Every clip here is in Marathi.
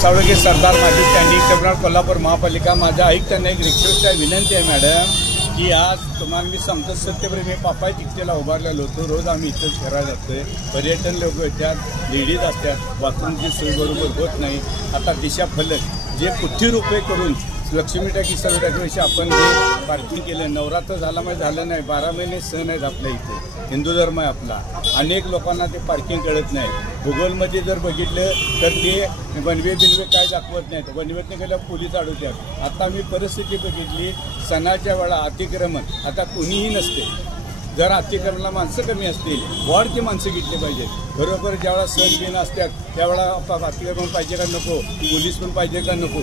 साळुंखे सरदार माजी स्टँडिंग ट्रिब्युनल कोल्हापूर महापालिका। माझ्या आयुक्तांना एक रिक्वेस्ट आहे, विनंती आहे मॅडम, की आज तुम्हाला मी सांगतो सत्यप्रेमी पापाय तिकटेला उभारलेलो होतो। रोज आम्ही इथंच फिरायला जातोय, पर्यटन लोक येतात, लेडीज असतात, बाथरूमची सोय बरोबर होत नाही। आता दिशा फलक जे कोटी रुपये करून लक्ष्मी टाकी सर्व टाकीपेक्षा आपण जे पार्किंग केलं, नवरात्र झाला म्हणजे झालं नाही, 12 महिने सण आहेत आपल्या इथे, हिंदू धर्म आहे आपला। अनेक लोकांना ते पार्किंग कळत नाही। गुगलमध्ये जर बघितलं तर ते बनवे काय दाखवत नाहीत, बनवेत गेल्या पोलीस अडवतात। आता मी परिस्थिती बघितली, सणाच्या वेळा अतिक्रमण आता कुणीही नसते। जर अतिक्रमणाला माणसं कमी असतील, वॉर्डची माणसं घेतली पाहिजेत। बरोबर ज्यावेळा सण दिन असतात त्यावेळा अतिक्रमण पाहिजे का नको, पोलीस पण पाहिजे का नको,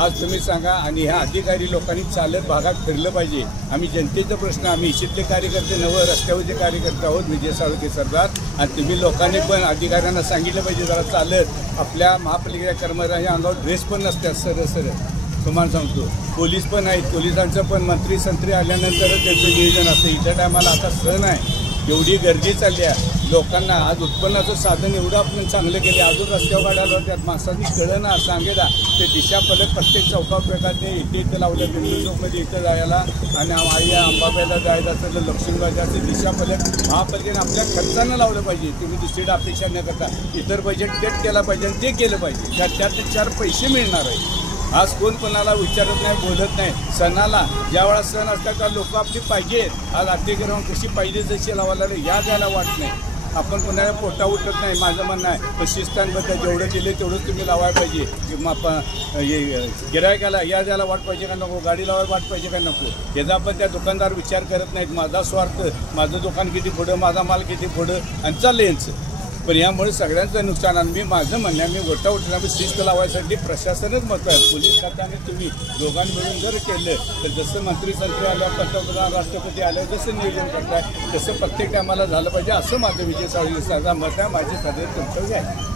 आज तुम्ही सांगा। आणि ह्या अधिकारी लोकांनी चालत भागात फिरलं पाहिजे। आम्ही जनतेचा प्रश्न, आम्ही इच्छितले कार्यकर्ते नवं रस्त्यावरचे कार्यकर्ते आहोत, विजय साळुंखे सरदार, आणि तुम्ही लोकांनी पण अधिकाऱ्यांना सांगितलं पाहिजे जरा चालत। आपल्या महापालिकेच्या कर्मचाऱ्यांच्या अंगावर ड्रेस पण नसतात, सरळ तुम्हाला सांगतो, पोलीस पण आहेत, पोलिसांचं पण मंत्री संत्री आल्यानंतरच त्यांचं नियोजन असतं। इथल्या टायमाला आता सण आहे, एवढी गर्दी चालली आहे लोकांना। आज उत्पन्नाचं साधन एवढं आपण चांगलं केले, अजून रस्त्यावर गाड्यावर त्यात माणसांनी कळलं ना, सांगेला ते दिशा फलक प्रत्येक चौकावर प्रकारचे इथे लावलं, बिंदू चौकमध्ये इथं जायला, आणि आई अंबाबाईला जायचं असेल तर लक्ष्मीबाईला असेल दिशा फलक महापालिकेने आपल्या खर्चानं लावलं पाहिजे। तुम्ही दुसरीकडे अपेक्षा न करता इतर बजेट सेट केला पाहिजे आणि ते केलं पाहिजे, त्यात 4 पैसे मिळणार आहे। आज कोण कोणाला विचारत नाही, बोलत नाही। सणाला ज्यावेळा सण असतात त्या लोक आपली पाहिजे, आज अतिक्रमण कशी पाहिजे तशी लावायला या द्यायला वाट नाही। आपण कोणाला पोटा उठत नाही, माझं म्हणणं आहे, पण शिस्तांबद्दल जेवढं दिले तेवढंच तुम्ही लावायला पाहिजे। गिरायकाला या द्यायला वाट पाहिजे का नको, गाडी लावायला वाट पाहिजे का नको, याचा पण त्या दुकानदार विचार करत नाहीत। माझा स्वार्थ, माझं दुकान किती पुढं, माझा माल किती पुढं, आणि चाललं यांचं। पण यामुळे सगळ्यांचं नुकसान। आणि मी माझं म्हणणं, मी गोटा उठण्यामध्ये शिस्त लावायसाठी प्रशासनच मत आहे, पोलीस खात्याने तुम्ही दोघांनी मिळून जर केलं तर जसं मंत्री संत्री आल्या, पंतप्रधान राष्ट्रपती आले, जसं नियोजन करताय तसं प्रत्येक टायमाला झालं पाहिजे, असं माझं विजय साळुंखे सरदार मत आहे। माझी सदैव कर्तव्य आहे।